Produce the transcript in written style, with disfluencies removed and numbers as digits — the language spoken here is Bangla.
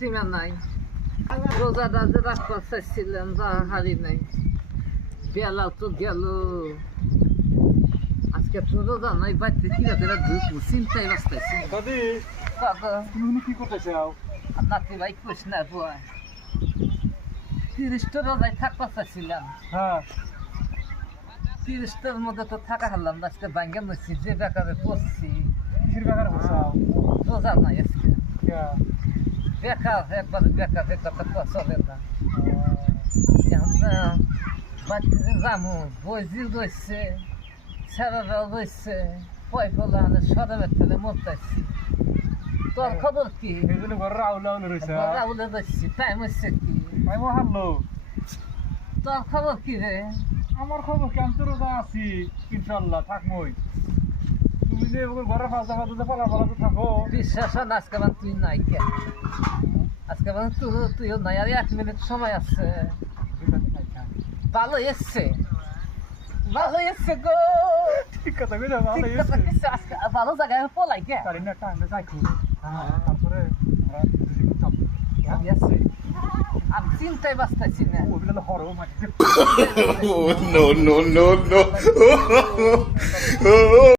সীমা নাই রোজাটা যে রাখতে চাইছিলাম যা হারি নাই বেলা তো গেল আজকে তো রোজা নাই বাড়িতে কিনা ঢুকবো চিন্তাই বাঁচতেছি দাদি দাদা তুমি কি করতে চাও? নাতি ভাই কইস না বুয়া 30টা রোজায় থাকতে চাইছিলাম হ্যাঁ 30টার মধ্যে তো থাকা হলাম না আজকে ভাঙ্গে নছি যে বেকারে পড়ছি কিসের ব্যাপারে বসাও? রোজা নাই আজকে বেকার একবার বেকার তো চলে না আমরা বাড়িতে যাবো বইজি রয়েছে ছেলেরাও রয়েছে পয় বলে আমি সদমের তেলে মরতেছি তোর খবর কি এই জন্য ঘরের আউলা আউলা রয়েছে। রাহুলে রয়েছি টাইম হচ্ছে কি আমি হারলো। তোর খবর কি রে আমার খবর কি? আমি তো রোজা আছি ইনশাল্লাহ থাকবোই। তুমি যে ঘরের ফাঁসা ফাঁসা পালা পালাতে থাকো। বিশ্বাস হয় না আজকে তুই নাই কে আজকে তুইও নাই আর 1 মিনিট সময় আছে ভালো এসছে গো ঠিক কথা কইছো, ভালো ঠিক কথা হয়েছে। কইছে, আজকে ভালো জায়গায় পলাই কে কারি না টাইমে যাই খুব। তারপরে আমরা দুজনে যাব। আমি আছি আমি চিন্তায় বাঁচতেছি না ওগুলো হরো মাটিতে। no, no, no, no.